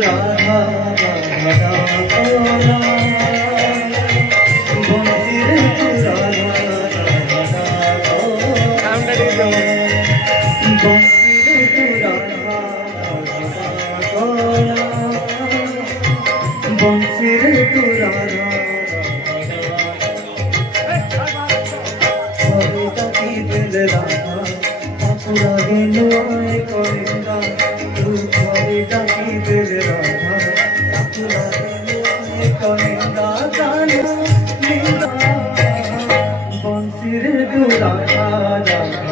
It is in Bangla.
রাধা রাধা কোলা বংশীর তু রাধা রাধা কোলা বংশীর তু রাধা রাধা কোলা বংশীর তু রাধা কবিতা কি দিল রাধা আপুরা গেল করিন্দা তু কবিতা কি দিল রাধা আপুরা গেল করিন্দা জানো নিন্দা বংশীর তু রাধা রাধা